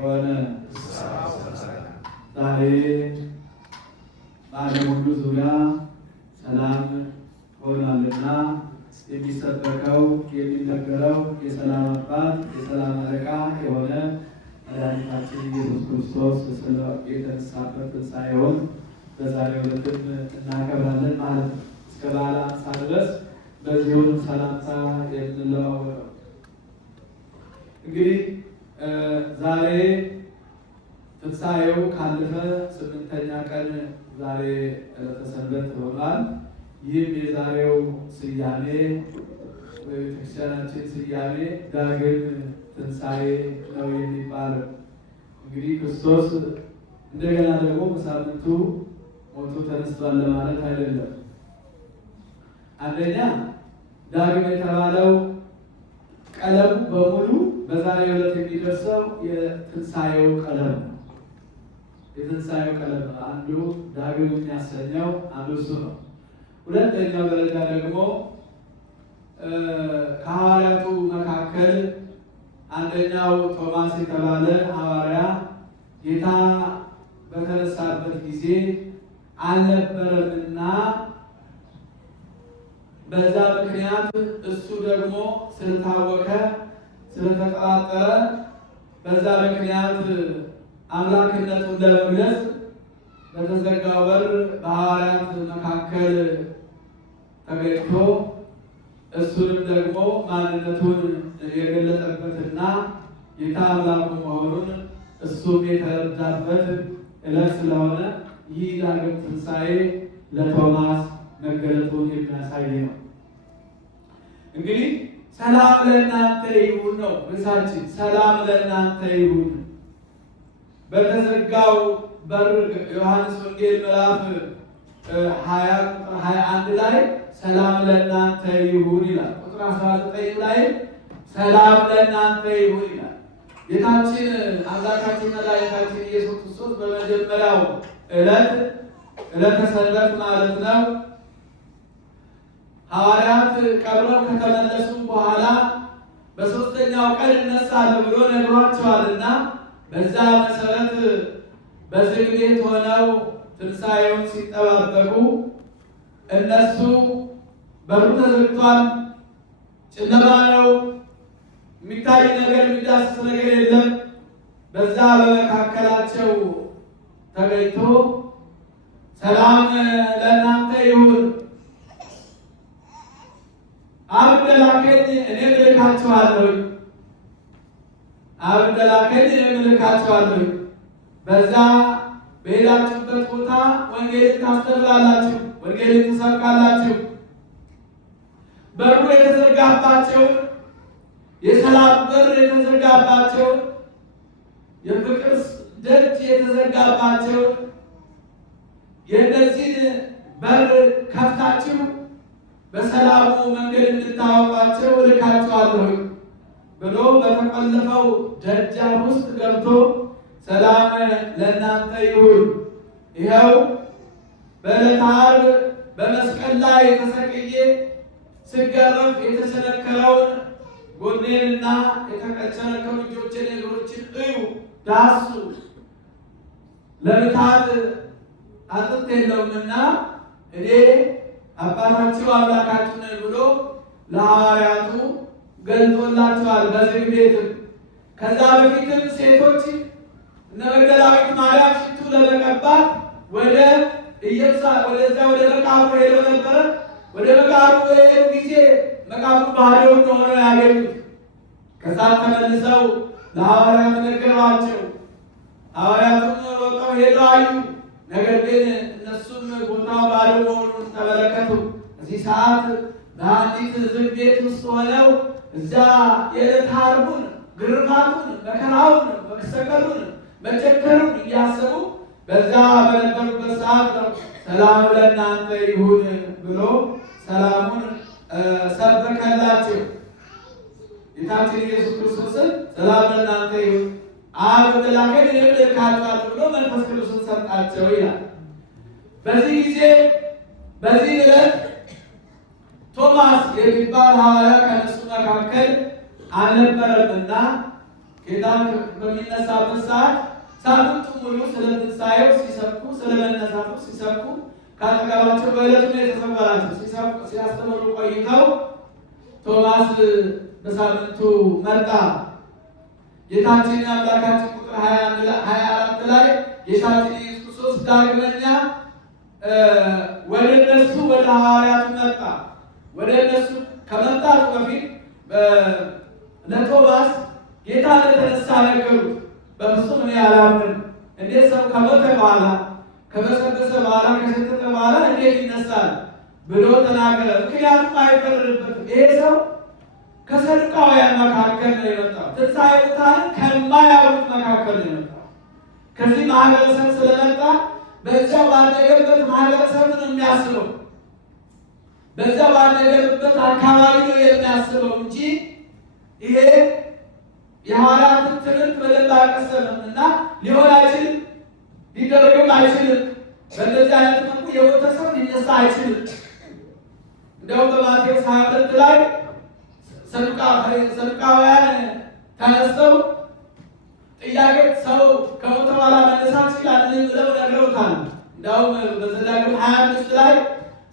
ሆነ። ዛሬ በዓለም ሁሉ ዙሪያ ሰላም ሆኗልና የሚሰበከው የሚነገረው የሰላም አባት የሰላም አለቃ የሆነ መድኃኒታችን ኢየሱስ ክርስቶስ የተነሳበት ትንሣኤውን በዛሬው ዕለትም እናከብራለን ማለት ነው። እስከ በዓለ ሃምሳ ድረስ በዚሁን ሰላምታ የምንለዋወጠው እንግዲህ ዛሬ ትንሣኤው ካለፈ 8ኛ ቀን ዛሬ ዕለተ ሰንበት ሆኗል። ይህም የዛሬው ስያሜ ቤተክርስቲያናችን ስያሜ ዳግም ትንሣኤ ነው የሚባለው። እንግዲህ ክርስቶስ እንደገና ደግሞ በሳምንቱ ሞቶ ተነስቷል ለማለት አይደለም። አንደኛ ዳግም የተባለው ቀለሙ በሙሉ በዛሬው ዕለት የሚደርሰው የትንሣኤው ቀለም ነው። የትንሣኤው ቀለም ነው። አንዱ ዳግም የሚያሰኘው አንዱ እሱ ነው። ሁለተኛው ደረጃ ደግሞ ከሐዋርያቱ መካከል አንደኛው ቶማስ የተባለ ሐዋርያ ጌታ በተነሳበት ጊዜ አልነበረምና በዛ ምክንያት እሱ ደግሞ ስለታወከ ስለተጠራጠረ በዛ ምክንያት አምላክነቱን ለመግለጽ በተዘጋው በር በሐዋርያት መካከል ተገኝቶ እሱንም ደግሞ ማንነቱን የገለጠበትና ጌታ አምላኩ መሆኑን እሱም የተረዳበት ዕለት ስለሆነ ይህ ዳግም ትንሣኤ ለቶማስ መገለጡን የሚያሳይ ነው። እንግዲህ ሰላም ለእናንተ ይሁን ነው ርዕሳችን። ሰላም ለእናንተ ይሁን። በተዘጋው በር ዮሐንስ ወንጌል ምዕራፍ 21 ላይ ሰላም ለእናንተ ይሁን ይላል። ቁጥር 19 ላይ ሰላም ለእናንተ ይሁን ይላል። ጌታችን አምላካችን መድኃኒታችን ኢየሱስ ክርስቶስ በመጀመሪያው ዕለተ ሰንበት ማለት ነው ሐዋርያት ቀብረው ከተመለሱ በኋላ በሦስተኛው ቀን እነሳለሁ ብሎ ነግሯቸዋልና በዛ መሰረት በዝግ ቤት ሆነው ትንሣኤውን ሲጠባበቁ እነሱ በሩ ተዘግቷል፣ ጨለማ ነው፣ የሚታይ ነገር የሚዳስስ ነገር የለም። በዛ በመካከላቸው ተገኝቶ ሰላም ለእናንተ ይሁን፣ አብ እንደላከኝ እኔም እልካችኋለሁ፣ አብ እንደላከኝ እኔም እልካችኋለሁ። በዛ በሄዳችሁበት ቦታ ወንጌልን ታስተምራላችሁ፣ ወንጌልን ትሰብካላችሁ። በሩ የተዘጋባቸውን የሰላም በር የተዘጋባቸውን የፍቅር ደጅ የተዘጋባቸውን የእነዚህን በር ከፍታችሁ በሰላሙ መንገድ እንድታወቋቸው እልካችኋለሁ ብሎ በተቆለፈው ደጃፍ ውስጥ ገብቶ ሰላም ለእናንተ ይሁን፣ ይኸው በዕለተ ዓርብ በመስቀል ላይ ተሰቅዬ ስገረፍ የተቸነከረውን ጎኔንና የተቸነከሩ እጆችን እግሮችን እዩ፣ ዳሱ፣ ለምታት አጥንት የለውምና እኔ አባታችሁ አምላካችሁ ነኝ ብሎ ለሐዋርያቱ ገልጦላቸዋል በዝግ ቤትም። ከዛ በፊትም ሴቶች እነ መግደላዊት ማርያም ሽቱ ለመቀባት ወደዛ ወደ መቃብሩ ሄደው ነበረ። ወደ መቃብሩ በሄዱ ጊዜ መቃብሩ ባዶ እንደሆነ ያገኙት። ከዛ ተመልሰው ለሐዋርያት ነገሯቸው። ሐዋርያቱም ሮጠው ሄደው አዩ። ነገር ግን እነሱም ቦታው ባዶ መሆኑን ተመለከቱ። እዚህ ሰዓት በአንዲት ዝግ ቤት ውስጥ ሆነው እዛ የዕለተ ዓርቡን ግርፋቱን፣ መከራውን፣ መሰቀሉን፣ መቸከሩን እያሰቡ በዛ በነበሩበት ሰዓት ነው ሰላም ለእናንተ ይሁን ብሎ ሰላሙን ሰበከላቸው። ጌታችን ኢየሱስ ክርስቶስን ሰላም ለእናንተ ይሁን፣ አብ እንደላከኝ እኔም እልካችኋለሁ ብሎ መንፈስ ቅዱስን ሰጣቸው ይላል። በዚህ ጊዜ በዚህ ዕለት ቶማስ የሚባል ሐዋርያ ከእነሱ መካከል አልነበረምና ጌታ በሚነሳበት ሰዓት ሳምንቱ ሙሉ ስለ ትንሣኤው ሲሰብኩ፣ ስለ መነሳቱ ሲሰብኩ ካጠገባቸው በዕለቱ ነው የተሰወራቸው። ሲያስተምሩ ቆይተው ቶማስ በሳምንቱ መጣ። ጌታችን አምላካችን ቁጥር 24 ላይ ጌታችን ኢየሱስ ክርስቶስ ዳግመኛ ወደ እነሱ ወደ ሐዋርያቱ መጣ። ወደ እነሱ ከመምጣቱ በፊት ለቶማስ ጌታ እንደተነሳ ነገሩት። በፍጹም እኔ አላምንም፣ እንዴት ሰው ከሞተ በኋላ ከበሰበሰ በኋላ ከሸተተ በኋላ እንዴት ይነሳል ብሎ ተናገረ። ምክንያቱም አይፈረድበትም። ይሄ ሰው ከሰዱቃውያን መካከል ነው የመጣው። ትንሣኤ ሙታንን ከማያምኑት መካከል ነው የመጣው። ከዚህ ማህበረሰብ ስለመጣ በዚያው ባደገበት ማህበረሰብ ነው የሚያስበው፣ በዚያው ባደገበት አካባቢ ነው የሚያስበው እንጂ ይሄ የሐዋርያትን ትምህርት በደንብ አልቀሰመም እና ሊሆን አይችልም፣ ሊደረግም አይችልም። በእንደዚህ አይነት መልኩ የሞተ ሰው ሊነሳ አይችልም። እንዲያውም በማቴዎስ 22 ላይ ሰዱቃውያን ተነስተው ጥያቄ ሰው ከሞተ በኋላ መነሳት ይችላል ብለው ነግረውታል። እንዲያውም በዘዳግም 25 ላይ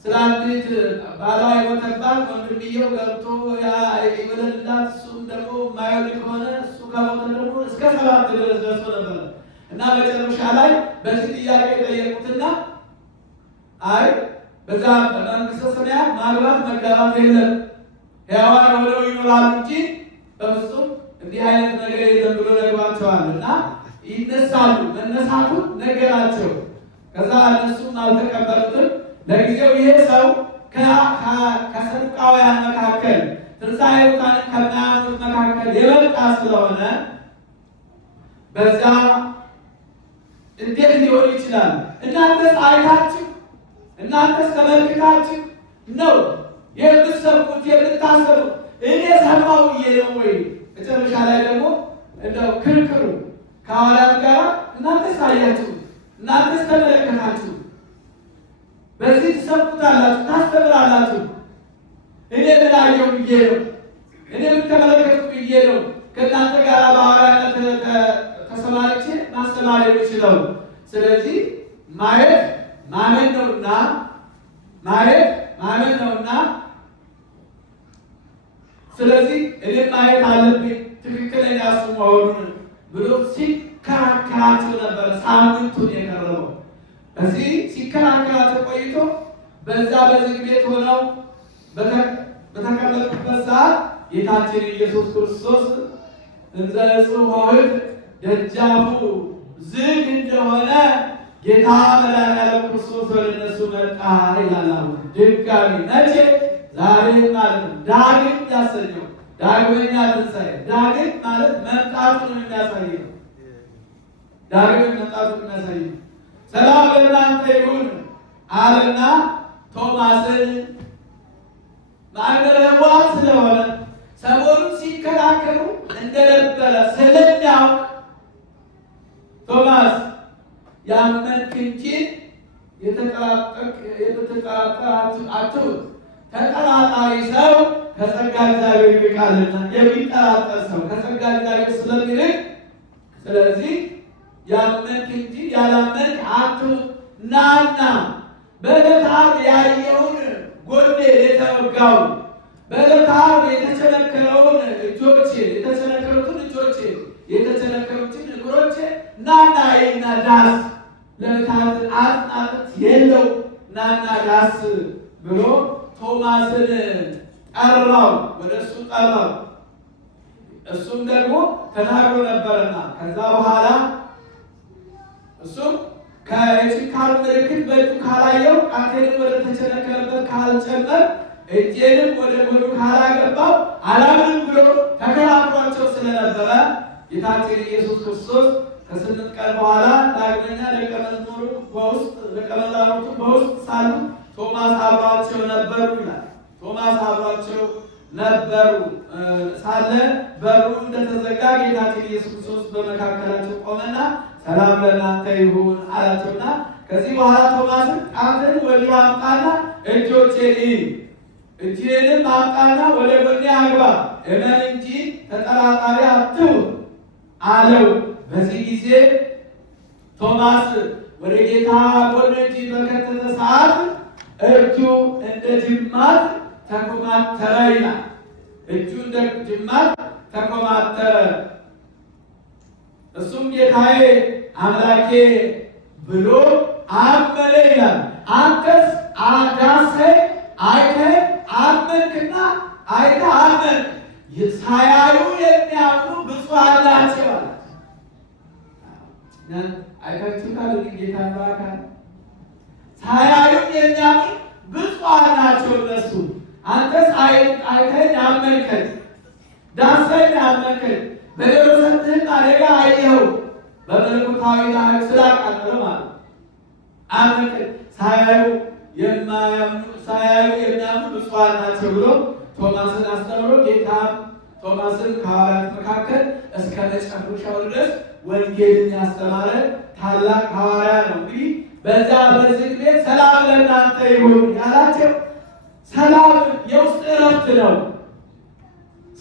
ስለ አንዲት ባሏ የሞተባት ወንድምየው ገብቶ ይበለልላት፣ እሱም ደግሞ የማይወልድ ከሆነ እሱ ከሞተ ደግሞ እስከ 7 ድረስ ደርሶ ነበር እና መጨረሻ ላይ በዚህ ጥያቄ ጠየቁትና አይ በዛ በመንግስተ ሰማያት ማግባት መጋባት የለም፣ ሕያዋን ሆነው ይኖራሉ እንጂ በፍጹም እንዲህ አይነት ነገር የለም ብሎ ነግሯቸዋል። እና ይነሳሉ፣ መነሳቱን ነገራቸው። ከዛ እነሱም አልተቀበሉትም። ለጊዜው ይሄ ሰው ከሰዱቃውያን መካከል ትንሣኤ ሙታንን ከማያምኑት መካከል የመጣ ስለሆነ በዛ እንዴት ሊሆን ይችላል? እናንተስ አይታችሁ እናንተስ ተመልክታችሁ ነው የምትሰብኩት የምታሰቡት፣ እኔ ሰማሁ ብዬ ነው ወይ? መጨረሻ ላይ ደግሞ እንደው ክርክሩ ከሐዋርያት ጋር እናንተስ አያችሁ፣ እናንተስ ተመለከታችሁ፣ በዚህ ትሰብኩታላችሁ፣ ታስተምራላችሁ፣ እኔ ምን አየሁ ብዬ ነው? እኔ ምን ተመለከትኩ ብዬ ነው ከእናንተ ጋር በሐዋርያነት ተሰማርቼ ማስተማር የምችለው? ስለዚህ ማየት ማመን ነውና ማየት ማመን ነውና ስለዚህ እኔ ማየት አለብኝ ትክክለኛ እሱ መሆኑን ብሎ ሲከራከራቸው ነበረ። ሳምንቱን የቀረበው እዚህ ሲከራከራቸው ቆይቶ በዛ በዝግ ቤት ሆነው በተቀመጡበት ሰዓት ጌታችን ኢየሱስ ክርስቶስ እንዘ ዕጹብ ኆኅት ደጃፉ ዝግ እንደሆነ ጌታ መድኃኒዓለም ክርስቶስ ወደ እነሱ መጣ ይላል። ድጋሚ መቼ? ዛሬ ማለት ነው። ዳግም ያሰኘው ዳግመኛ ትንሣኤ። ዳግም ማለት መምጣቱን የሚያሳይ ነው። ዳግም መምጣቱን የሚያሳይ ነው። ሰላም ለእናንተ ይሁን አለና ቶማስን ማዕበለ ሕዋት ስለሆነ ሰሞኑን ሲከራከሩ እንደነበረ ስለሚያውቅ ቶማስ ያመንክ እንጂ የምትጠራጠር አትሁን። ተጠራጣሪ ሰው ከጸጋ እግዚአብሔር ይርቃልና፣ የሚጠራጠር ሰው ከጸጋ እግዚአብሔር ስለሚርቅ፣ ስለዚህ ያመንክ እንጂ ያላመንክ አትሁን። ናና በዕለተ ዓርብ ያየውን ጎኔ የተወጋው በዕለተ ዓርብ የተቸነከረውን እጆቼ የተቸነከሩትን እጆቼ የተቸነከሩትን እግሮቼ ናና ይና ዳስ ለታት አጥንት የለው ናና ዳስ ብሎ ቶማስን ጠራው፣ ወደ እሱ ጠራው። እሱም ደግሞ ተናግሮ ነበርና ከዛ በኋላ እሱም ከችንካሩ ምልክት በእጁ ካላየው ጣቴንም ወደ ተቸነከረበት ካልጨመር እጄንም ወደ ጎኑ ካላገባው አላምንም ብሎ ተከራክሯቸው ስለነበረ ጌታችን ኢየሱስ ክርስቶስ ከ8 ቀን በኋላ ዳግመኛ ደቀ መዛሙርቱ በውስጥ ሳሉ ቶማስ አብሯቸው ነበሩ ይላል። ቶማስ አብሯቸው ነበሩ ሳለ በሩ እንደተዘጋ ጌታችን ኢየሱስ ክርስቶስ በመካከላቸው ቆመና ሰላም ለእናንተ ይሁን አላቸውና ከዚህ በኋላ ቶማስን ጣትን ወዲህ አምጣና እጆቼን እይ፣ እጅህንም አምጣና ወደ ጎኔ አግባ፣ እመን እንጂ ተጠራጣሪ አትሁን አለው። በዚህ ጊዜ ቶማስ ወደ ጌታ ጎን እጅ በከተተ ሰዓት እጁ እንደ ጅማት ተኮማተረ ይላል። እጁ እንደ ጅማት ተኮማተረ። እሱም ጌታዬ አምላኬ ብሎ አመነ ይላል። አንተስ ዳሰህ አይተህ አመንክና አይተህ አመንክ፣ ሳያዩ የሚያምኑ ብፁዓን ናቸው አለ። አይታችሁታል? ጌታ በአካል ሳያዩ የሚያምኑ ብፁዓን ናቸው እነሱ። አንተስ አይተኸኝ አመንከኝ፣ ዳሰኸኝ አመንከኝ፣ በደረሰብህም አደጋ አየኸው፣ በመለኮታዊ ላህር ስላቃጠለ ማለት አመንከኝ። ሳያዩ የሚያምኑ ብፁዓን ናቸው ብሎ ቶማስን አስተምሮ ጌታ ቶማስን ከሐዋርያት መካከል እስከ መጨረሻው ድረስ ወንጌልን ያስተማረ ታላቅ ሐዋርያ ነው። እንግዲህ በዛ በዝግ ቤት ሰላም ለእናንተ ይሁን ያላቸው ሰላም የውስጥ እረፍት ነው።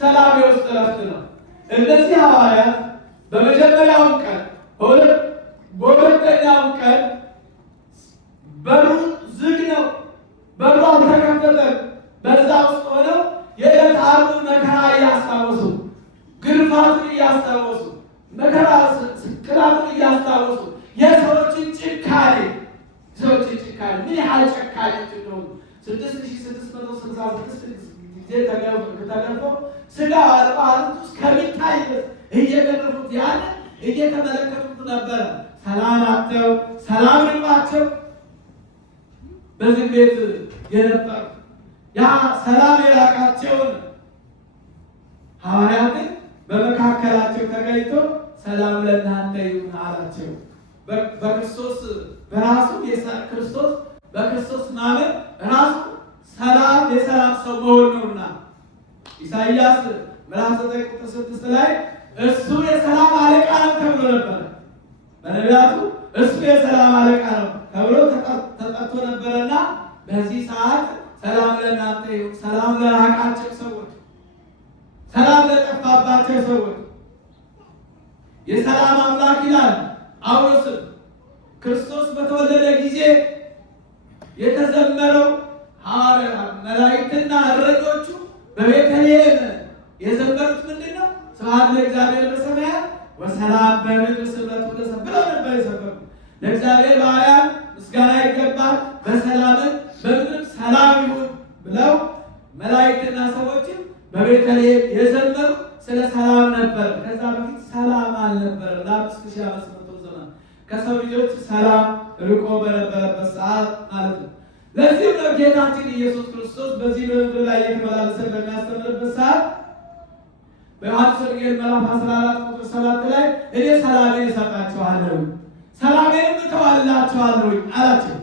ሰላም የውስጥ እረፍት ነው። እነዚህ ሐዋርያት በመጀመሪያው ቀን በሁለተኛው ቀን በሩ ዝግ ነው፣ በሩ አልተከፈተም። በዛ ውስጥ ሆነው የዕለት ዓርቡን መከራ እያስታወሱ፣ ግርፋቱን እያስታወሱ፣ መከራ ስቅላቱን እያስታወሱ የሰዎችን ጭካኔ ምን ያህል ጨካኞች እንደሆኑ 6666 ጊዜ ተገርፈው ስጋ አጥንቱ እስከሚታይ እየገረፉት ያለ እየተመለከቱት ነበረ። ሰላም አጥተው ሰላም ርቋቸው በዚህ ቤት የነበሩ ያ ሰላም የራቃቸውን ሐዋርያትን በመካከላቸው ተገኝቶ ሰላም ለእናንተ ይሁን አላቸው። በክርስቶስ በራሱ ክርስቶስ በክርስቶስ ማመን ራሱ ሰላም የሰላም ሰው መሆን ነውና ኢሳይያስ ምዕራፍ 9 ቁጥር 6 ላይ እሱ የሰላም አለቃ ነው ተብሎ ነበር። በነቢያቱ እሱ የሰላም አለቃ ነው ተብሎ ተጠርቶ ነበረና በዚህ ሰዓት ሰላም ለእናንተ ይሁን፣ ሰላም ለራቃቸው ሰዎች፣ ሰላም ለጠፋባቸው ሰዎች የሰላም አምላክ ይላል ጳውሎስ። ክርስቶስ በተወለደ ጊዜ የተዘመረው መላእክትና እረኞቹ በቤተልሔም የዘመሩት ምንድን ነው? ስብሐት ለእግዚአብሔር በሰማያት ወሰላም በምድር ስምረቱ ለሰብእ ብለው ነበር የሰበኩት። ለእግዚአብሔር በአርያም ምስጋና ይገባል፣ በሰላምን በምድር ሰላም ይሁን ብለው መላእክትና ሰዎችም በቤተልሔም የዘመሩት ስለ ሰላም ነበር። ከዛ በፊት ሰላም አልነበረም። ለ5000 ዘመን ከሰው ልጆች ሰላም ርቆ በነበረበት ሰዓት ማለት ነው። ለዚህም ነው ጌታችን ኢየሱስ ክርስቶስ በዚህ በምድር ላይ የተመላለሰ በሚያስተምርበት ሰዓት በዮሐንስ ወንጌል ምዕራፍ 14 ቁጥር 7 ላይ እኔ ሰላሜን እሰጣችኋለሁ፣ ሰላሜን እተዋላችኋለሁ አላቸው።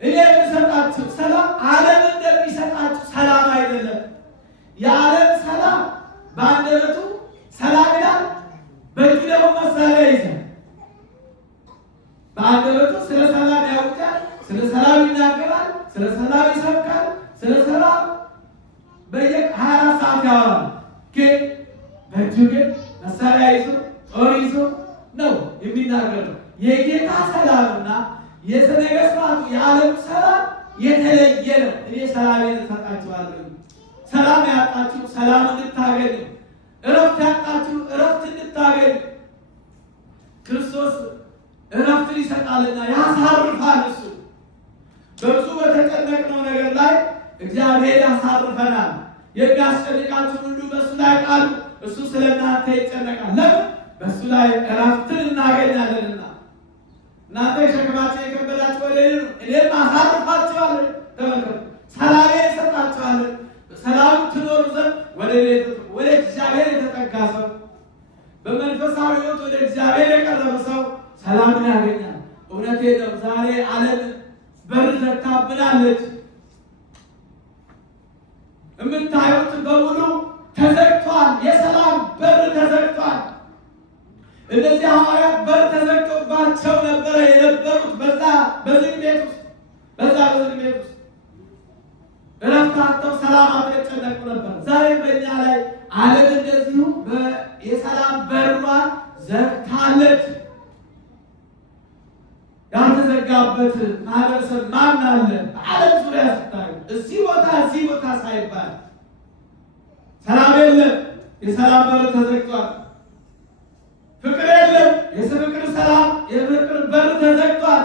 እኔ የምሰጣችሁ ሰላም ዓለም እንደሚሰጣችሁ ሰላም አይደለም። የዓለም ሰላም በአንደበቱ ሰላም ይላል፣ በእጁ ደግሞ መሳሪያ ይዛል። በአንደበቱ ስለ ሰላም ያውጃል፣ ስለ ሰላም ይናገራል፣ ስለ ሰላም ይሰብካል፣ ስለ ሰላም በየ24 ሰዓት ያወራል። ግን በእጁ ግን መሳሪያ ይዞ ጦር ይዞ ነው የሚናገረው። የጌታ ሰላምና የነገሥታቱ የዓለም ሰላም የተለየ ነው። እኔ ሰላሜን እሰጣችኋለሁ። ሰላም ያጣችሁ ሰላም እንድታገኙ፣ እረፍት ያጣችሁ እረፍት እንድታገኙ ክርስቶስ እረፍትን ይሰጣልና ያሳርፋል። እሱ በብዙ በተጨነቅነው ነገር ላይ እግዚአብሔር ያሳርፈናል። የሚያስጨንቃችሁን ሁሉ በእሱ ላይ ጣሉ፣ እሱ ስለ እናንተ ይጨነቃል። ለምን? በእሱ ላይ እረፍትን እናገኛለንና። እናንተ ሸክማችሁ የከበዳችሁ ወደ እኔ ኑ፣ እኔም አሳርፋችኋለሁ። ተመልከቱ፣ ሰላሜን እሰጣችኋለሁ። ሰላም ትኖሩ ዘንድ ወደ እግዚአብሔር የተጠጋ ሰው፣ በመንፈሳዊ ሕይወት ወደ እግዚአብሔር የቀረበ ሰው ሰላምን ያገኛል። እውነቴን ነው። ዛሬ ዓለም በር ዘግታብናለች። የምታዩት በሙሉ ተዘግቷል። የሰላም በር ተዘግቷል። እነዚህ ሐዋርያት በር ተዘግቶባቸው ነበረ የነበሩት በዝግ ቤት ውስጥ እረፍት አጥተው ሰላም አጥተው ይጨነቁ ነበር። ዛሬ በእኛ ላይ ዓለም እንደዚሁ የሰላም በሯን ዘግታለች። ያልተዘጋበት ማህበረሰብ ማን አለ? በዓለም ዙሪያ ስታዩ እዚህ ቦታ ሳይባል ሰላም የለም። የሰላም በር ተዘግቷል። ፍቅር የለም። የፍቅር ሰላም የፍቅር በር ተዘግቷል።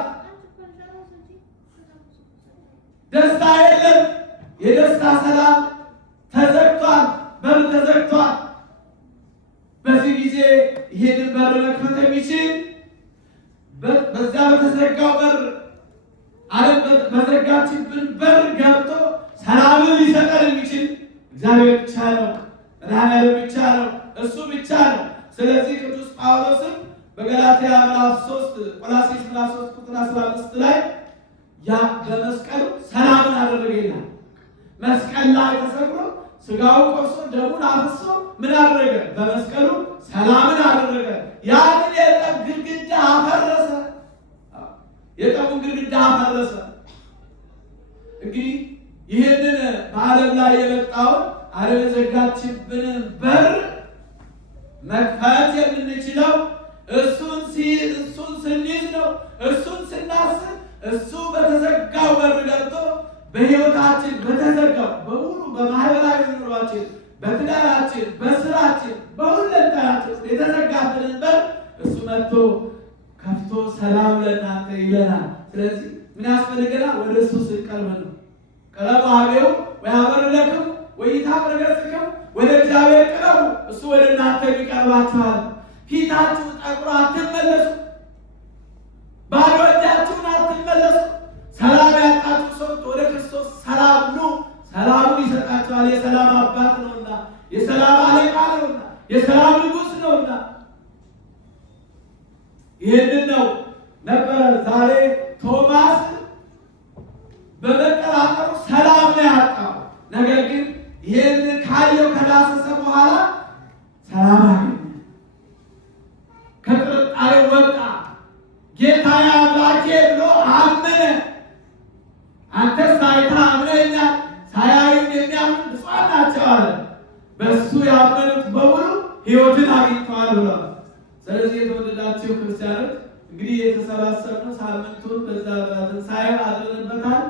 ደስታ የለም። የደስታ ሰላም ተዘግቷል። በር ተዘግቷል። በዚህ ጊዜ ይሄንን በር መክፈት የሚችል በዛ በተዘጋው በር ዓለም በዘጋችብን በር ገብቶ ሰላምን ሊሰጠን የሚችል እግዚአብሔር ብቻ ነው። መድኃኒዓለም ብቻ ነው። እሱ ብቻ ነው። ስለዚህ ቅዱስ ጳውሎስም በገላትያ ምዕራፍ 3 ቆላስይስ ምዕራፍ 3 ቁጥር 15 ላይ ያ በመስቀሉ ሰላምን አደረገና መስቀል ላይ ተሰቅሎ ስጋውን ቆርሶ ደሙን አፍሶ ምን አደረገ? በመስቀሉ ሰላምን አደረገ። ያንን የጠብ ግድግዳ አፈረሰ። የጠቡን ግድግዳ አፈረሰ። እንግዲህ ይህንን በዓለም ላይ የመጣውን ዓለም የዘጋችብንን በር መክፈት የምንችለው እሱን ስንይዝ ነው። እሱን ስናስብ እሱ በተዘጋው በር ገብቶ በሕይወታችን በተዘጋው በሙሉ በማህበራዊ ኑሯችን፣ በትዳራችን፣ በስራችን፣ በሁለንተናችን የተዘጋብንን በር እሱ መጥቶ ከፍቶ ሰላም ለእናንተ ይለናል። ስለዚህ ምን ያስፈልገናል? ወደ እሱ ስንቀርብ ነው። ቀረቡ ኀቤሁ ወያበርለክሙ ወይታበ ገጽክሙ፣ ወደ እግዚአብሔር ቅረቡ፣ እሱ ወደ እናንተ ይቀርባችኋል። ፊታችሁ ጠቁሮ አትመለሱ። ባዶ እጃችሁን አትመለሱ። ሰላም ያጣችሁ ሰዎች ወደ ክርስቶስ ሰላም ኑ። ሰላሙን ይሰጣችኋል። የሰላም አባት ነውና፣ የሰላም አለቃ ነውና፣ የሰላም ንጉሥ ነውና። ይህንን ነው ነበረ ዛሬ ቶማስ በመጠራጠሩ ሰላም ነው ያጣው። ነገር ግን ይህንን ካየው ከዳሰሰ በኋላ ሰላም አገኘ። ከጥርጣሬ ወጣ። ጌታዬ አምላኬ ብሎ አመነ። አንተ ሳይታ አምነኛል፣ ሳያዩኝ የሚያምኑ ብፁዓን ናቸው አለ። በእሱ ያመኑት በሙሉ ሕይወትን አግኝተዋል ብሏል። ስለዚህ የተወደዳችሁ ክርስቲያኖች እንግዲህ የተሰባሰብነው ሳምንቱን በዛ በትንሣኤው አድረንበታል።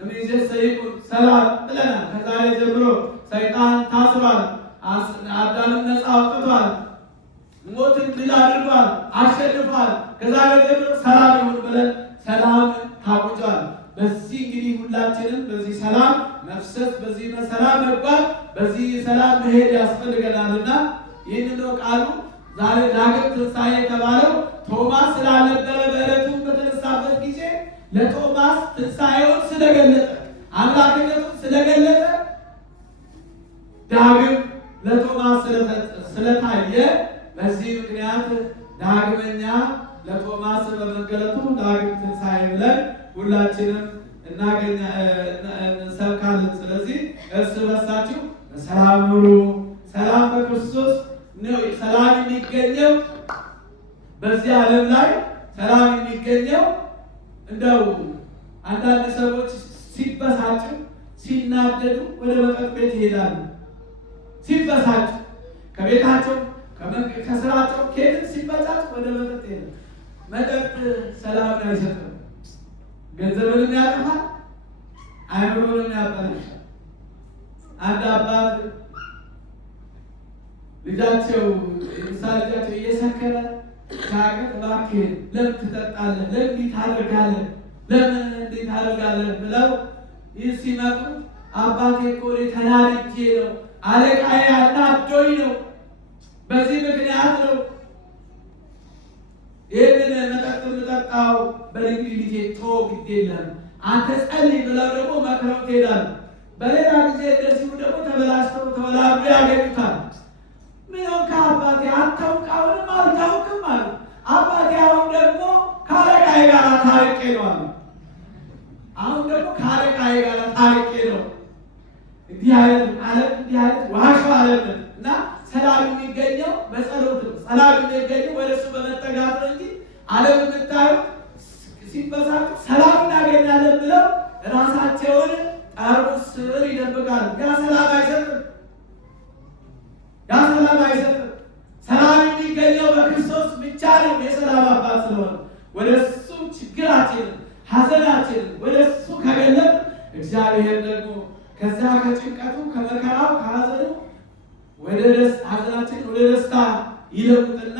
እምይእዜሰ ይኩን ሰላም ብለናል። ከዛሬ ጀምሮ ሰይጣን ታስሯል። አዳምን ነፃ አውጥቷል። ሞትን ድል አድርጓል፣ አሸንፏል። ከዛሬ ጀምሮ ሰላም ይሁን ብለን ሰላም ታውጇል። በዚህ እንግዲህ ሁላችንም በዚህ ሰላም መፍሰስ፣ በዚህ ሰላም መጓዝ፣ በዚህ ሰላም መሄድ ያስፈልገናልና ይህንን ነው ቃሉ። ዛሬ ዳግም ትንሣኤ የተባለው ቶማስ ስላልነበረ በዕለቱ በተነሳበት ጊዜ ለቶማስ ትንሣኤውን ስለገለጠ አምላክነቱን ስለገለጠ ዳግም ለቶማስ ስለታየ በዚህ ምክንያት ዳግመኛ ለቶማስ በመገለጡ ዳግም ትንሣኤ ብለን ሁላችንም እንሰብካለን። ስለዚህ እርስ በርሳችሁ በሰላም ኑሩ። ሰላም በክርስቶስ ነው። ሰላም የሚገኘው በዚህ ዓለም ላይ ሰላም የሚገኘው እንደው አንዳንድ ሰዎች ሲበሳጩ ሲናደዱ ወደ መጠጥ ቤት ይሄዳሉ። ሲበሳጩ ከቤታቸው ከስራቸው ከየትም ሲበሳጩ ወደ መጠጥ ይሄዳሉ። መጠጥ ሰላም አይሰጥም። ገንዘብንም ያጠፋል፣ አእምሮንም ያበላሻል። አንድ አባት ልጃቸው እየሰከረ ካቀት እባክህ ለምን ትጠጣለህ? ለምን ታደርጋለህ? ለምን እንዲህ ታደርጋለህ? ብለው ይህ ሲመጡት አባቴ እኮ ተናድጄ ነው፣ አለቃዬ አናዶኝ ነው፣ በዚህ ምክንያት ነው ይህንን መጠጥ የምጠጣው። በልግድ ልጄ ተወው፣ ግድ የለም አንተ ጸልይ ብለው ደግሞ መክረው ትሄዳሉ። በሌላ ጊዜ እንደዚሁ ደግሞ ተበላሽተው ተወላዱ ያገኙታል። ምን ሆንክ አባቴ? አታውቅ? አሁንም አልታውቅም አሉ። አባቴ አሁን ደግሞ ከአለቃዬ ጋር ታርቄ ነው አሉ። አሁን ደግሞ ከአለቃዬ ጋር ታርቄ ነው። እንዲህ አይነት ዓለም እንዲህ አይነት ዋሾ ዓለም እና ሰላም የሚገኘው በጸሎት ነው። ሰላም የሚገኘው ወደ እሱ በመጠጋት ነው እንጂ ዓለም የምታዩት ሲበሳጩ ሰላም እናገኛለን ብለው ራሳቸውን ጠርሙስ ስር ይደብቃሉ። ያ ሰላም አይሰጥም። ያ ሰላም አይሰጥም። ሰላም የሚገኘው በክርስቶስ ብቻ ነው። የሰላም አባት ስለሆነ ወደ እሱ ችግራችንን፣ ሐዘናችንን ወደ እሱ ከገለጥ እግዚአብሔር ደግሞ ከዛ ከጭንቀቱ፣ ከመከራው፣ ከሐዘኑ ወደ ሐዘናችን ወደ ደስታ ይለውጥና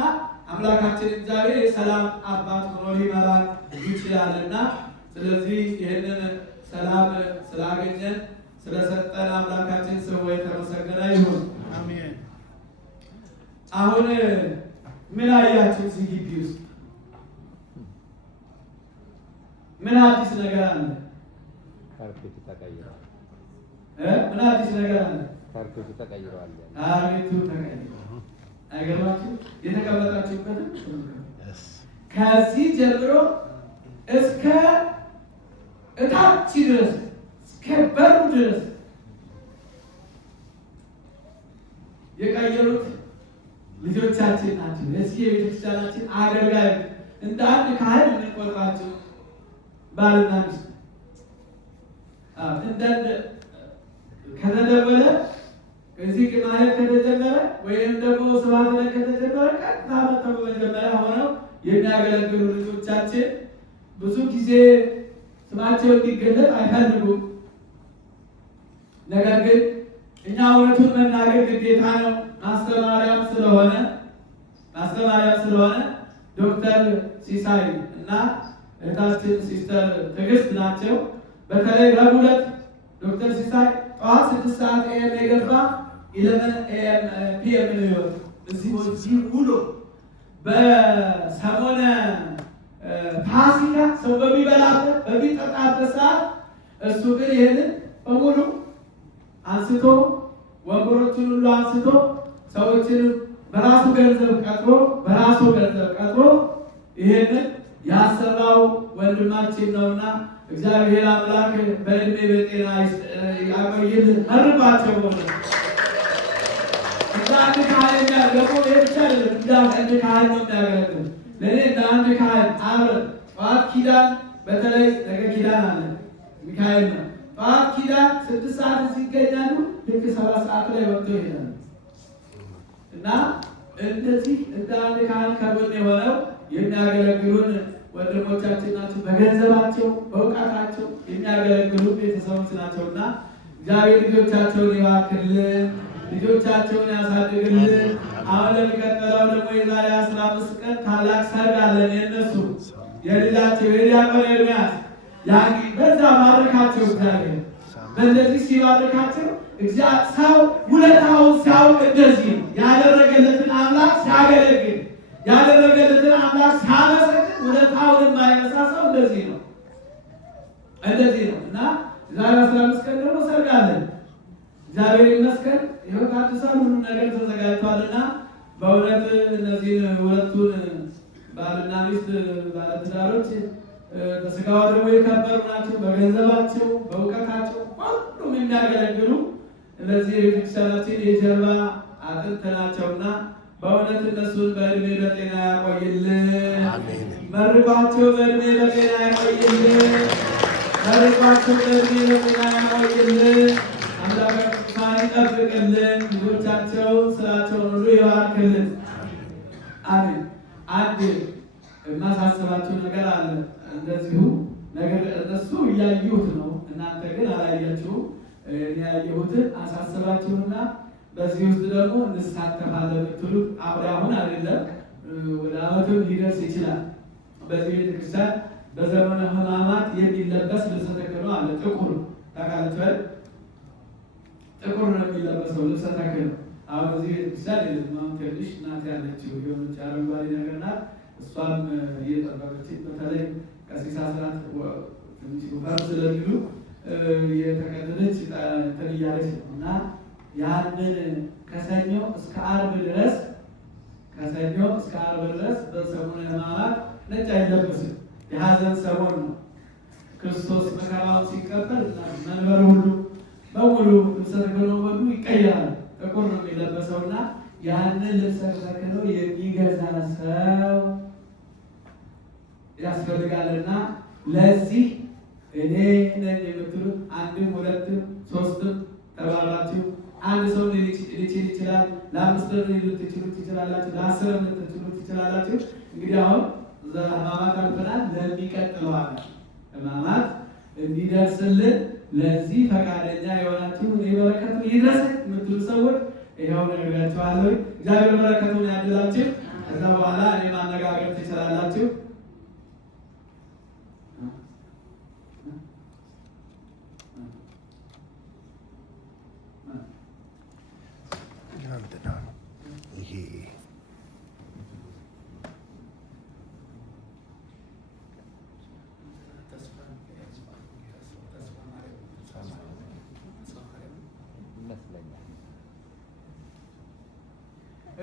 አምላካችን እግዚአብሔር የሰላም አባት ሆኖ ሊመራን ይችላልና ስለዚህ ይህንን ሰላም ስላገኘን ስለሰጠን አምላካችን ስሙ የተመሰገነ ይሁን። አሜን። አሁን ምን አያችሁ? እዚህ ግቢ ውስጥ ምን አዲስ ነገር አለ? ካርፔቱ ተቀይሯል። ምን አዲስ ነገር አለ? ካርፔቱ ተቀይሯል። ካርፔቱ ተቀይሯል። አይገርማችሁ? የተቀመጣችሁበትም ከዚህ ጀምሮ እስከ እታች ድረስ እስከ በሩ ድረስ የቀየሩት ልጆቻችን ናቸው። የዚህ የቤተክርስቲያናችን አገልጋዮች እንደ አንድ ካህን የምንቆጥራቸው ባልና ሚስት ከተደወለ እዚህ ማለት ከተጀመረ ወይም ደግሞ ስብሐት ላይ ከተጀመረ ቀጥታ መጥተው በመጀመሪያ ሆነው የሚያገለግሉ ልጆቻችን ብዙ ጊዜ ስማቸው እንዲገለጥ አይፈልጉም። ነገር ግን እኛ እውነቱን መናገር ግዴታ ነው። ማስተማሪያም ስለሆነ ዶክተር ሲሳይ እና እህታችን ሲስተር ትዕግስት ናቸው። በተለይ ረቡዕ ዕለት ዶክተር ሲሳይ ጠዋት 6 ሰዓት ኤም የገባ 11 ኤም ፒኤም ነው የወጣው። እዚህ ውሎ በሰሞነ ፋሲካ ሰው በሚበላበት በሚጠጣበት ሰዓት እሱ ግን ይህንን በሙሉ አንስቶ ወንበሮችን ሁሉ አንስቶ ሰዎችን በራሱ ገንዘብ ቀጥሮ ይህንን ያሰራው ወንድማችን ነውና እግዚአብሔር አምላክ በእድሜ በጤና ያቆይልን። መርቋቸው ሆነ እንደ አንድ ካህን የሚያገለግሉ ብቻ አይደለም፣ እንደ አንድ ካህን ነው የሚያገለግሉ። ለእኔ እንደ አንድ ካህን አብረን ጠዋት ኪዳን፣ በተለይ ነገ ኪዳን አለ ሚካኤል ነው። ጠዋት ኪዳን 6 ሰዓት ሲገኛሉ፣ ልክ 7 ሰዓት ላይ ወጥቶ ይሄዳሉ እና እንደዚህ እንደ አንድ ካህን ከጎን የሆነው የሚያገለግሉን ወንድሞቻችን ናቸው። በገንዘባቸው በእውቀታቸው የሚያገለግሉ ቤተሰቦች ናቸውና እግዚአብሔር ልጆቻቸውን ይባርክልን፣ ልጆቻቸውን ያሳድግልን። አሁን ለሚቀጥለው ደግሞ የዛሬ 15 ቀን ታላቅ ሰርግ አለን። የእነሱ የልጃቸው የዲያቆን ኤርምያስ በዛ ባርካቸው። እግዚአብሔር በእንደዚህ ሲባርካቸው ሰው ውለታውን ሲያውቅ እንደዚህ ነው ያደረገለትን አምላክ ሲያገለግል ያደረገለትን አምላክ ሲያመሰግን ውለታውን የማይረሳ ሰው እንደዚህ ነው እና ዛሬ 15 ቀን ደግሞ ሰርግ አለን። እግዚአብሔር ይመስገን ይኸው ታድሳል፣ ሁሉ ነገር ተዘጋጅቷልና በእውነት እነዚህን ሁለቱን ባልና ሚስት ባለትዳሮች በስጋዋ ደግሞ የከበሩ ናቸው። በገንዘባቸው በእውቀታቸው ሁሉም የሚያገለግሉ እነዚህ የቤተክርስቲያናችን የጀርባ አጥንት ናቸውና በእውነት እነሱን በእድሜ በጤና ያቆይልን። መርቋቸው በእድሜ በጤና ያቆይልን። መርቋቸው በእድሜ በጤና ያቆይልን። አምላካችን ይጠብቅልን። ልጆቻቸው ስራቸውን ሁሉ ይባርክልን። አሜን። አንድ የማሳስባቸው ነገር አለ። እንደዚሁ ነገር እነሱ እያዩት ነው፣ እናንተ ግን አላያችሁም። እኔ ያየሁትን አሳስባችሁና በዚህ ውስጥ ደግሞ እንሳተፋለን የምትሉት አሁን አይደለም፣ ወደ ዓመቱም ሊደርስ ይችላል። በዚህ ቤተክርስቲያን በዘመነ ሕማማት የሚለበስ ልብሰ ተክህኖ አለ። ጥቁር ታውቃላችሁ፣ ጥቁር ነው የሚለበሰው ልብሰ ተክህኖ። አሁን እዚህ ቤተክርስቲያን የለም። አሁን ትንሽ ናት ያለችው የሆነች አረንጓዴ ነገር ናት። እሷም እየጠበቀች በተለይ ቀሲስ አስራት ትንሽ ወፈር ስለሚሉ የተቀደደች እንትን እያለች ነው እና ያንን ከሰኞ እስከ ዓርብ ድረስ በሰሙነ ሕማማት ነጭ አይለበስም። የሐዘን ሰሞን ነው። ክርስቶስ መከራውን ሲቀበል መንበር ሁሉ በሙሉ ልብሰ ተክህኖ ሁሉ ይቀየራል። ጥቁር ነው የሚለበሰውና ያንን ልብሰ ተክህኖ የሚገዛ ሰው ያስፈልጋልና ለዚህ እኔ ነኝ የምትሉት 1 2 3 ተባብራችሁ አንድ ሰው ልጅ ይችላል። ለ5 ልትችሉ ትችላላችሁ። ለ10 ልትችሉ ትችላላችሁ። እንግዲህ አሁን ሕማማት አልፈናል። ለሚቀጥለው ዓመት ሕማማት እንዲደርስልን ለዚህ ፈቃደኛ የሆናችሁ በረከቱ ይድረስ የምትሉ ሰዎች ይኸው ነግሬያችኋለሁ። እግዚአብሔር በረከቱን ያድላችሁ። ከዛ በኋላ እኔ ማነጋገር ትችላላችሁ።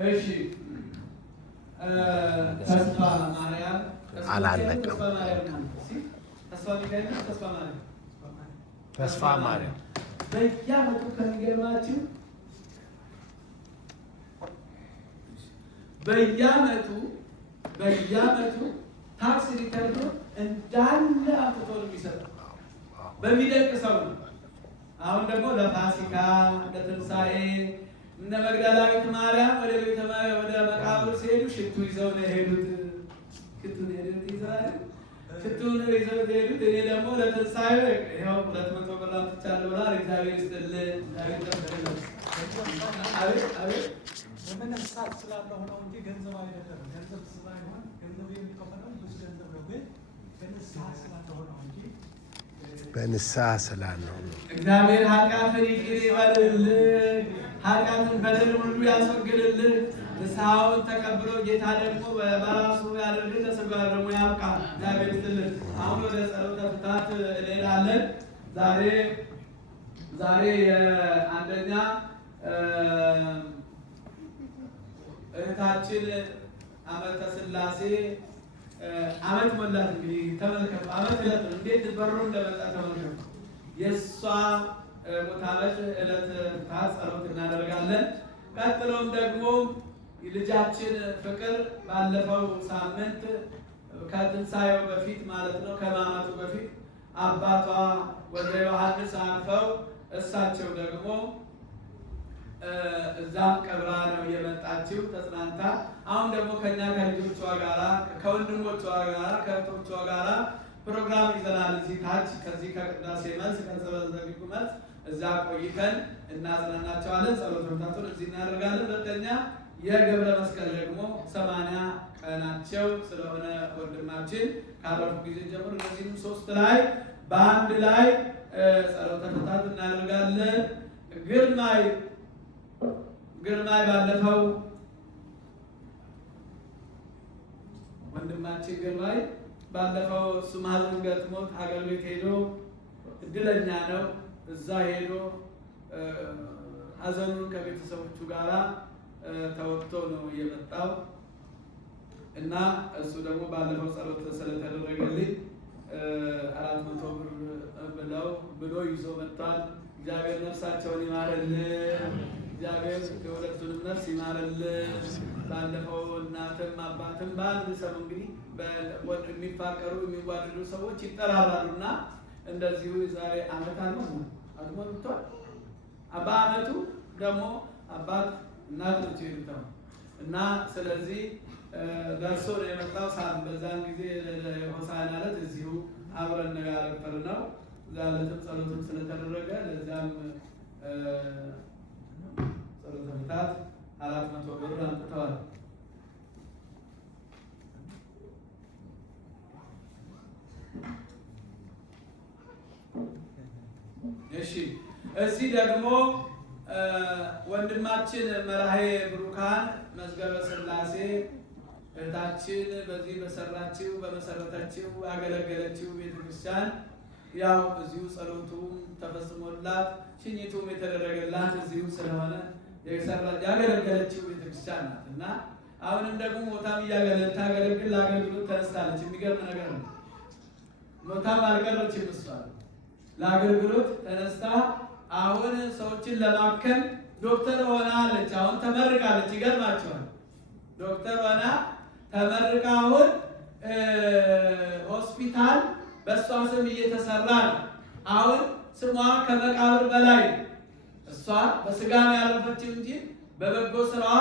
እሺ ተስፋ ማርያም አላለቀም። ተስፋ ማርያም በየዓመቱ ከሚገርማችሁ በየዓመቱ ታክስ ሪተርኑ እንዳለ አምጥቶ ነው የሚሰጠው። በሚደንቅ ሰው ነው። አሁን ደግሞ ለፋሲካ ለትንሣኤ እነ መግደላዊት ማርያም ወደ መቃብር ሲሄዱ ሽቱ ይዘው ነው የሄዱት። ሽቱን ይዘው የሄዱት። እኔ ደግሞ ለትንሣኤ ይኸው 200 ብር አምጥቻለሁ ብሏል። እግዚአብሔር ይስጥልን። አቤት በመነሳት ስላለው ነው እንጂ ገንዘብ አይደለም። ገንዘብ ስላይሆን ገንዘብ የሚከፈለው ብዙ ገንዘብ ነው፣ ግን በንስሐ ስላለው ነው እንጂ በንስሐ ስላለው ነው። እግዚአብሔር ኃጢአትን ይቅር ይበልልን፣ ኃጢአትን በደል ሁሉ ያስወግድልን። ንስሐውን ተቀብሎ ጌታ ደግሞ በራሱ ያደርግልን፣ ለሥጋ ደግሞ ያብቃል። እግዚአብሔር ይስጥልን። አሁን ወደ ጸሎተ ፍትሐት እንሄዳለን። ዛሬ የአንደኛ እህታችን ዓመተ ሥላሴ ዓመት ሞላት። እንግዲህ ተመልከቱ፣ ዓመት ዕለት ነው። እንዴት በሮ እንደመጣ ተመልከቱ። የእሷ ሞት ዓመት ዕለት ፍትሐት ጸሎት እናደርጋለን። ቀጥሎም ደግሞ ልጃችን ፍቅር ባለፈው ሳምንት ከትንሣኤው በፊት ማለት ነው ከሕማማቱ በፊት አባቷ ወደ ዮሐንስ አልፈው እሳቸው ደግሞ እዛም ቀብራ ነው የመጣችው ተጽናንታ። አሁን ደግሞ ከኛ ከልጆቿ ጋራ ከወንድሞቿ ጋራ ከእህቶቿ ጋራ ፕሮግራም ይዘናል። እዚህ ታች ከዚህ ከቅዳሴ መልስ ከጸበል ዘቢቁ መልስ እዛ ቆይተን እናጽናናቸዋለን። ጸሎተ ፍትሐቱን እዚህ እናደርጋለን። ሁለተኛ የገብረ መስቀል ደግሞ 80 ቀናቸው ስለሆነ ወንድማችን ካረፉ ጊዜ ጀምሮ እነዚህም 3 ላይ በአንድ ላይ ጸሎተ ፍትሐት እናደርጋለን። ግርማይ ባለፈው ወንድማችን ግርማይ ባለፈው እሱ ማዘን ገጥሞት ሀገር ቤት ሄዶ እድለኛ ነው። እዛ ሄዶ ሀዘኑን ከቤተሰቦቹ ጋራ ተወጥቶ ነው የመጣው እና እሱ ደግሞ ባለፈው ጸሎት ስለተደረገልኝ 400 ብር ብሎ ይዞ መጥቷል። እግዚአብሔር ነፍሳቸውን ይማርልን። እግዚአብሔር የሁለቱንም ነፍስ ይማርልን። ባለፈው እናትም አባትም በአንድ ሰው እንግዲህ የሚፋቀሩ የሚዋደዱ ሰዎች ይጠራራሉና እንደዚሁ ዛሬ ዓመት አልሞልቷል። በዓመቱ ደግሞ አባት እናት ልጅ ይሉታል እና ስለዚህ ደርሶ ነው የመጣው። በዛን ጊዜ ሆሳዕና ዕለት እዚሁ አብረን ነጋገር ነው። እዛ ዕለትም ጸሎትም ስለተደረገ ለዛም ጸሎተ ፍትሐት 400 ብር አምጥተዋል። እሺ እዚህ ደግሞ ወንድማችን መራሄ ብሩካን መዝገበ ሥላሴ እህታችን በዚህ በመሰረተችው ያገለገለችው ቤተክርስቲያን ያው እዚሁ ጸሎቱም ተፈጽሞላት ሽኝቱም የተደረገላት እዚሁ ስለሆነ ያገለገለችው ቤተክርስቲያን ናት እና አሁንም ደግሞ ሞታም ታገለግል ለአገልግሎት ተነስታለች። የሚገርም ነገር ነው። ሞታም አልቀረችም። እሷ ለአገልግሎት ተነስታ አሁን ሰዎችን ለማከም ዶክተር ሆናለች። አሁን ተመርቃለች። ይገርማቸዋል። ዶክተር ሆና ተመርቃ አሁን ሆስፒታል በእሷ ስም እየተሰራ ነው። አሁን ስሟ ከመቃብር በላይ እሷ በስጋ ነው ያረፈችው እንጂ በበጎ ስራዋ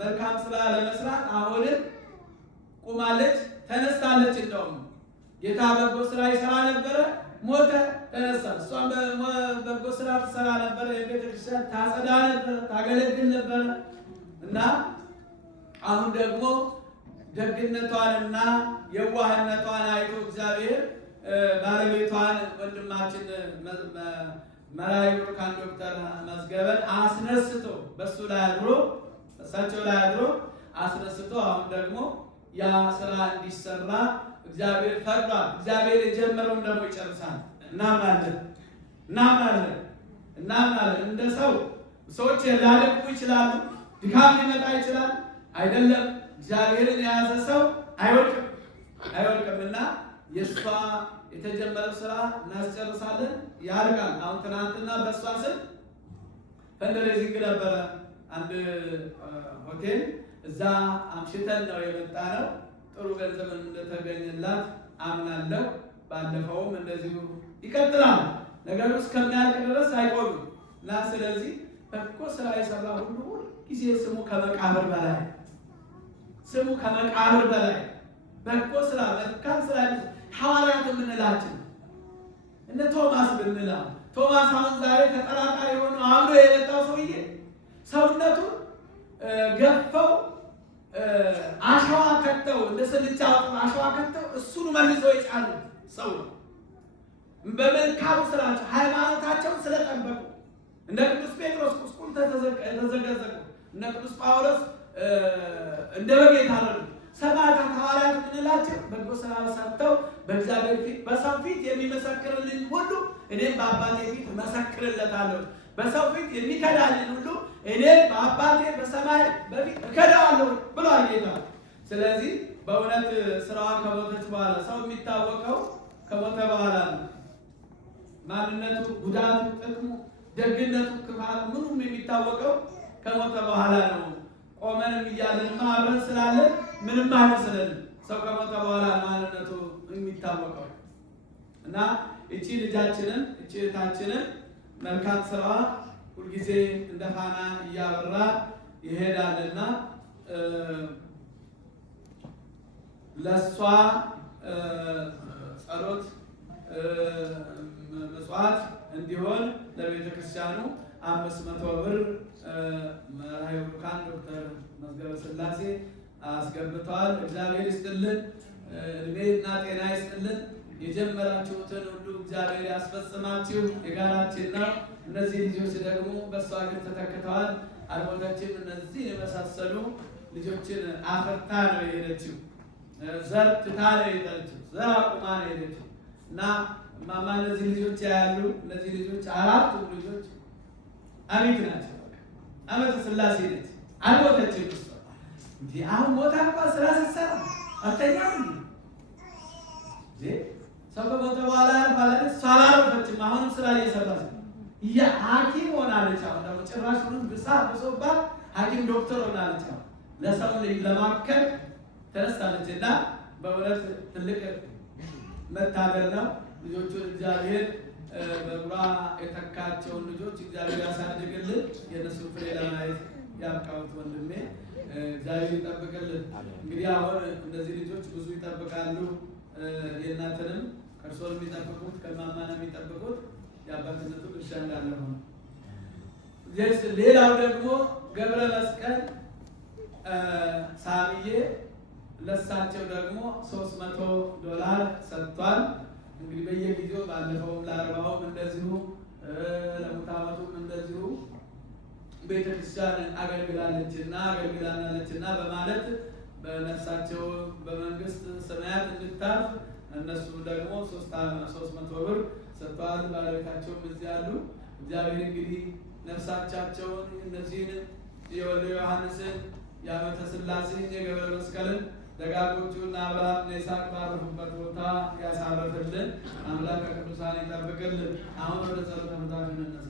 መልካም ስራ ለመስራት አሁንም ቁማለች፣ ተነስታለች። እንደውም ጌታ በጎ ስራ ይሰራ ነበረ፣ ሞተ፣ ተነሳ። እሷም በጎ ስራ ትሰራ ነበረ፣ የቤተክርስቲያን ታጸዳ ነበረ፣ ታገለግል ነበረ እና አሁን ደግሞ ደግነቷንና የዋህነቷን አይቶ እግዚአብሔር ባለቤቷን ወንድማችን መራዊ ብሩካን ዶክተር መዝገበን አስነስቶ በሱ ላይ አድሮ እሳቸው ላይ አድሮ አስነስቶ አሁን ደግሞ ያ ስራ እንዲሰራ እግዚአብሔር ፈቅዷል። እግዚአብሔር የጀመረውን ደግሞ ይጨርሳል። እናምናለን። እንደ ሰዎች ሊያደክሙ ይችላሉ፣ ድካም ሊመጣ ይችላል። አይደለም እግዚአብሔርን የያዘ ሰው አይወድቅምና የእሷ የተጀመረው ስራ እናስጨርሳለን፣ ያልቃል። አሁን ትናንትና በእሷ ስም ፈንድሬዚንግ ነበረ፣ አንድ ሆቴል እዛ አምሽተን ነው የመጣ ነው። ጥሩ ገንዘብ እንደተገኘላት አምናለሁ። ባለፈውም እንደዚሁ ይቀጥላል። ነገሩ እስከሚያልቅ ድረስ አይቆምም እና ስለዚህ በጎ ስራ የሰራ ሁሉ ጊዜ ስሙ ከመቃብር በላይ በጎ ስራ መልካም ስራ ሐዋርያት የምንላችን እነ ቶማስ ብንላ ቶማስ አሁን ዛሬ ተጠራጣሪ የሆነ አብሮ የመጣው ሰውዬ ሰውነቱን ገፈው አሸዋ ከተው እንደ ስልቻ አሸዋ ከተው እሱን መልሶ የጫኑ ሰው ነው። በመልካም ስራቸው ሃይማኖታቸውን ስለጠበቁ እነ ቅዱስ ጴጥሮስ ቁስቁል ተዘገዘቁ፣ እነ ቅዱስ ጳውሎስ እንደ በግ የታረዱ ሰማዕታት ሐዋርያት የምንላቸው በጎ ስራ ሰርተው በእግዚአብሔር ፊት በሰው ፊት የሚመሰክርልኝ ሁሉ እኔም በአባቴ ፊት እመሰክርለታለሁ፣ በሰው ፊት የሚከዳልኝ ሁሉ እኔም በአባቴ በሰማይ በፊት እከዳዋለሁ ብሏል ጌታ። ስለዚህ በእውነት ስራዋ ከሞተች በኋላ ሰው የሚታወቀው ከሞተ በኋላ ነው። ማንነቱ፣ ጉዳቱ፣ ጥቅሙ፣ ደግነቱ፣ ክፋቱ ምኑም የሚታወቀው ከሞተ በኋላ ነው። ቆመንም እያለንማ አብረን ስላለን ምንም አይመስለንም። ሰው ከሞተ በኋላ ማንነቱ የሚታወቀው እና እቺ ልጃችንን እቺ እህታችንን መልካም ስራዋ ሁልጊዜ እንደ ፋና እያበራ ይሄዳልና ለሷ ጸሎት መስዋዕት እንዲሆን ለቤተ ክርስቲያኑ 500 ብር መራዊ ብሩካን ዶክተር መዝገበ ስላሴ አስገብተዋል። እግዚአብሔር ይስጥልን፣ እድሜና ጤና ይስጥልን። የጀመራችሁትን ሁሉ እግዚአብሔር ያስፈጽማችሁ። የጋራችን ነው። እነዚህ ልጆች ደግሞ በእሷ እግር ተተክተዋል። አልሞተችም። እነዚህ የመሳሰሉ ልጆችን አፍርታ ነው የሄደችው። ዘር ትታ ነው የሄደችው። ዘር አቁማ ነው የሄደችው እና ማማ እነዚህ ልጆች ያሉ እነዚህ ልጆች አራቱም ልጆች አሚት ናቸው። አመተ ስላሴ ነች። አልሞተችም። እሷ እንዴ አሁን ሞታ እንኳን ስራ ስትሰራ አተኛም እንዴ ሰው ከሞተ በኋላ ያልፋል። እሷ አላረፈችም። አሁንም ስራ እየሰራች ሐኪም ሆናለች። አሁን ደግሞ ጭራሹንም ብሳ ብሶባት ሐኪም ዶክተር ሆናለች። አሁን ለሰው ልጅ ለማከም ተነስታለች እና በእውነት ትልቅ መታደል ነው። ልጆቹን እግዚአብሔር በጉራ የተካቸውን ልጆች እግዚአብሔር ያሳድግልን። የእነሱን ፍሬ ለማየት ያብቃውት ወንድሜ፣ እግዚአብሔር ይጠብቅልን። እንግዲህ አሁን እነዚህ ልጆች ብዙ ይጠብቃሉ። የእናትንም ከእርሶን የሚጠብቁት ከማማን የሚጠብቁት የአባትነቱ ድርሻ እንዳለ ሆነ። ሌላው ደግሞ ገብረ መስቀል ሳብዬ ለሳቸው ደግሞ $300 ሰጥቷል። እንግዲህ በየጊዜው ባለፈውም ለአርባውም እንደዚሁ ለሙት ዓመቱም እንደዚሁ ቤተክርስቲያን አገልግላለችና በማለት በነፍሳቸው በመንግስት ሰማያት እንድታርፍ እነሱ ደግሞ 300 ብር ሰጥተዋል። ባለቤታቸውም እዚህ ያሉ እግዚአብሔር እንግዲህ ነፍሳቸውን እነዚህን የወልደ ዮሐንስን የአመተ ስላሴን የገብረ መስቀልን ደጋጎቹና አብርሃምና ይስሐቅ ባረፉበት ቦታ ያሳረፍልን አምላክ ቅዱሳን ይጠብቅልን። አሁን ወደ ጸሎተ ፍትሐት እንነሳ።